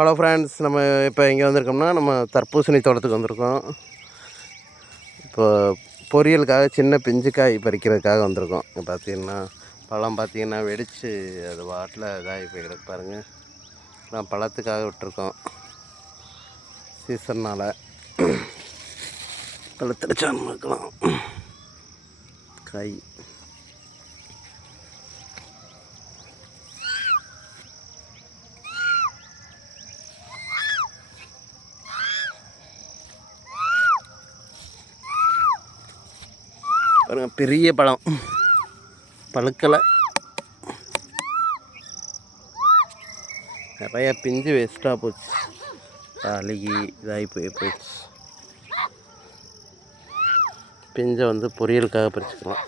Hello friends, நம்ம இப்போ எங்கே வந்திருக்கோம்னா நம்ம தர்பூசணி தோட்டத்துக்கு வந்திருக்கோம். இப்போ பொரியலுக்காக சின்ன பிஞ்சுக்காய் பறிக்கிறதுக்காக வந்திருக்கோம். இங்கே பார்த்தீங்கன்னா பழம் பார்த்தீங்கன்னா வெடித்து அது வாட்டில் இதாகி போய்கிட்டு பாருங்கள். நான் பழத்துக்காக விட்டுருக்கோம். சீசன்னால் பழத்தடிச்சான்னு இருக்கலாம் காய். பாருங்க, பெரிய பழம் பழுக்கலை, நிறையா பிஞ்சு வேஸ்ட்டாக போச்சு, அழுகி இதாகி போயிடுச்சு. பிஞ்சை வந்து பொரியலுக்காக பறிச்சுக்கலாம்.